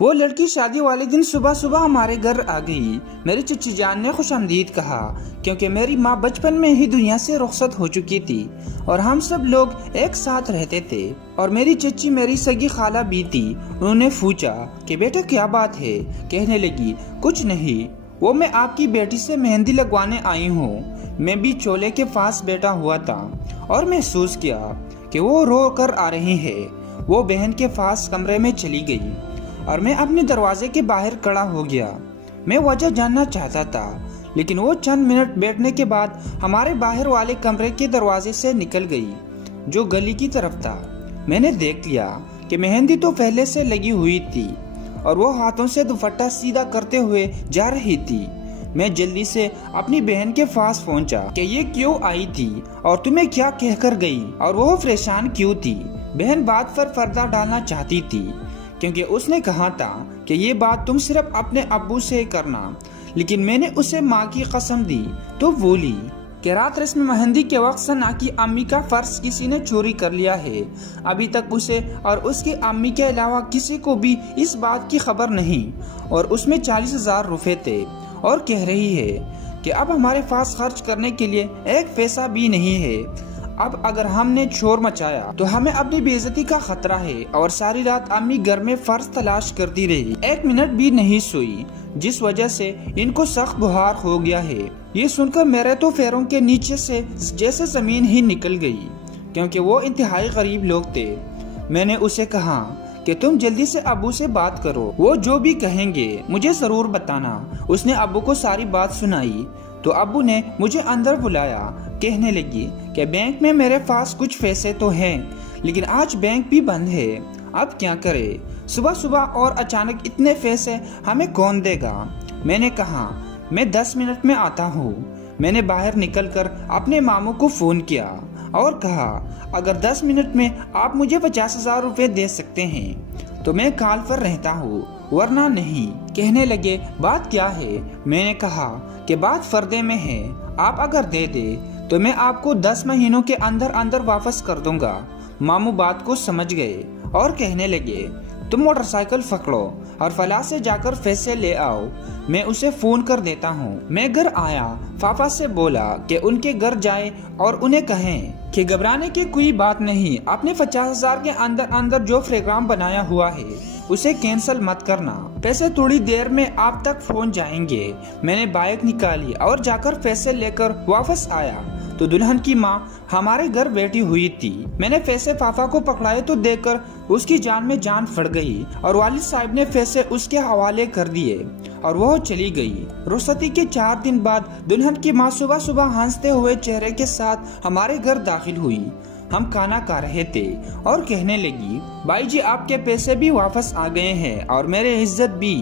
वो लड़की शादी वाले दिन सुबह सुबह हमारे घर आ गई। मेरी चची जान ने खुशामदीद कहा क्योंकि मेरी माँ बचपन में ही दुनिया से रुखसत हो चुकी थी और हम सब लोग एक साथ रहते थे। और मेरी चची मेरी सगी खाला भी थी। उन्होंने पूछा कि बेटा क्या बात है। कहने लगी कुछ नहीं, वो मैं आपकी बेटी से मेहंदी लगवाने आई हूँ। मैं भी चोले के पास बैठा हुआ था और महसूस किया कि वो रो कर आ रही है। वो बहन के पास कमरे में चली गई और मैं अपने दरवाजे के बाहर खड़ा हो गया। मैं वजह जानना चाहता था, लेकिन वो चंद मिनट बैठने के बाद हमारे बाहर वाले कमरे के दरवाजे से निकल गई, जो गली की तरफ था। मैंने देख लिया कि मेहंदी तो पहले से लगी हुई थी और वो हाथों से दुपट्टा सीधा करते हुए जा रही थी। मैं जल्दी से अपनी बहन के पास पहुंचा कि ये क्यों आई थी और तुम्हें क्या कहकर गई और वो परेशान क्यों थी। बहन बात पर पर्दा डालना चाहती थी क्योंकि उसने कहा था कि ये बात तुम सिर्फ अपने अब्बू से करना, लेकिन मैंने उसे माँ की कसम दी तो बोली कि रात रस्म मेहंदी के वक्त सना की अम्मी का पर्स किसी ने चोरी कर लिया है। अभी तक उसे और उसकी अम्मी के अलावा किसी को भी इस बात की खबर नहीं और उसमें 40,000 रुपए थे और कह रही है कि अब हमारे पास खर्च करने के लिए एक पैसा भी नहीं है। अब अगर हमने शोर मचाया तो हमें अपनी बेइज्जती का खतरा है। और सारी रात अम्मी घर में फर्श तलाश करती रही, 1 मिनट भी नहीं सोई, जिस वजह से इनको सख्त बुखार हो गया है। ये सुनकर मेरे तो पैरों के नीचे से जैसे जमीन ही निकल गई, क्योंकि वो इंतहाई गरीब लोग थे। मैंने उसे कहा कि तुम जल्दी से अब्बू से बात करो, वो जो भी कहेंगे मुझे जरूर बताना। उसने अब्बू को सारी बात सुनाई तो अब्बू ने मुझे अंदर बुलाया। कहने लगी कि बैंक में मेरे पास कुछ पैसे तो हैं, लेकिन आज बैंक भी बंद है। अब क्या करें? सुबह सुबह और अचानक इतने पैसे हमें कौन देगा? मैंने कहा मैं 10 मिनट में आता हूँ। मैंने बाहर निकलकर अपने मामू को फोन किया और कहा अगर 10 मिनट में आप मुझे 50,000 रुपए दे सकते हैं तो मैं कॉल पर रहता हूँ, वरना नहीं। कहने लगे बात क्या है? मैंने कहा कि बात फर्दे में है, आप अगर दे दे तो मैं आपको 10 महीनों के अंदर अंदर वापस कर दूंगा। मामू बात को समझ गए और कहने लगे तुम मोटरसाइकिल पकड़ो और फला से जाकर पैसे ले आओ, मैं उसे फोन कर देता हूँ। मैं घर आया, पापा से बोला कि उनके घर जाए और उन्हें कहें कि घबराने की कोई बात नहीं, आपने 50,000 के अंदर अंदर जो प्रोग्राम बनाया हुआ है उसे कैंसिल मत करना, पैसे थोड़ी देर में आप तक फोन जाएंगे। मैंने बाइक निकाली और जाकर पैसे लेकर वापस आया तो दुल्हन की माँ हमारे घर बैठी हुई थी। मैंने पैसे पापा को पकड़ाए तो देखकर उसकी जान में जान फट गई और वालिद साहब ने पैसे उसके हवाले कर दिए और वह चली गई। रुखसती के 4 दिन बाद दुल्हन की माँ सुबह सुबह हंसते हुए चेहरे के साथ हमारे घर दाखिल हुई। हम खाना खा रहे थे और कहने लगी भाई जी आपके पैसे भी वापस आ गए हैं और मेरे इज्जत भी।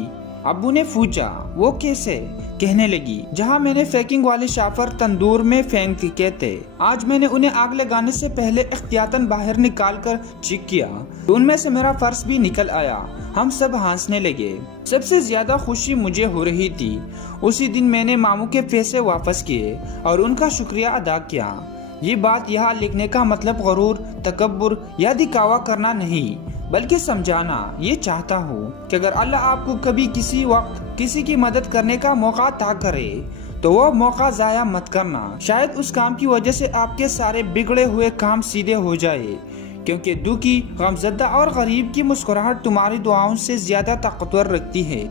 अब्बू ने पूछा वो कैसे? कहने लगी जहाँ मैंने पैकिंग वाले शाफर तंदूर में फेंक दिए थे, आज मैंने उन्हें आग लगाने से पहले एहतियातन बाहर निकाल कर चेक किया तो उनमें से मेरा पर्स भी निकल आया। हम सब हंसने लगे। सबसे ज्यादा खुशी मुझे हो रही थी। उसी दिन मैंने मामू के पैसे वापस किए और उनका शुक्रिया अदा किया। ये बात यहाँ लिखने का मतलब गरूर, तकब्बुर या दिखावा करना नहीं, बल्कि समझाना ये चाहता हूँ कि अगर अल्लाह आपको कभी किसी वक्त किसी की मदद करने का मौका अता करे तो वो मौका जाया मत करना। शायद उस काम की वजह से आपके सारे बिगड़े हुए काम सीधे हो जाए, क्योंकि दुखी, गमज़दा और गरीब की मुस्कुराहट तुम्हारी दुआओं से ज्यादा ताकतवर रखती है।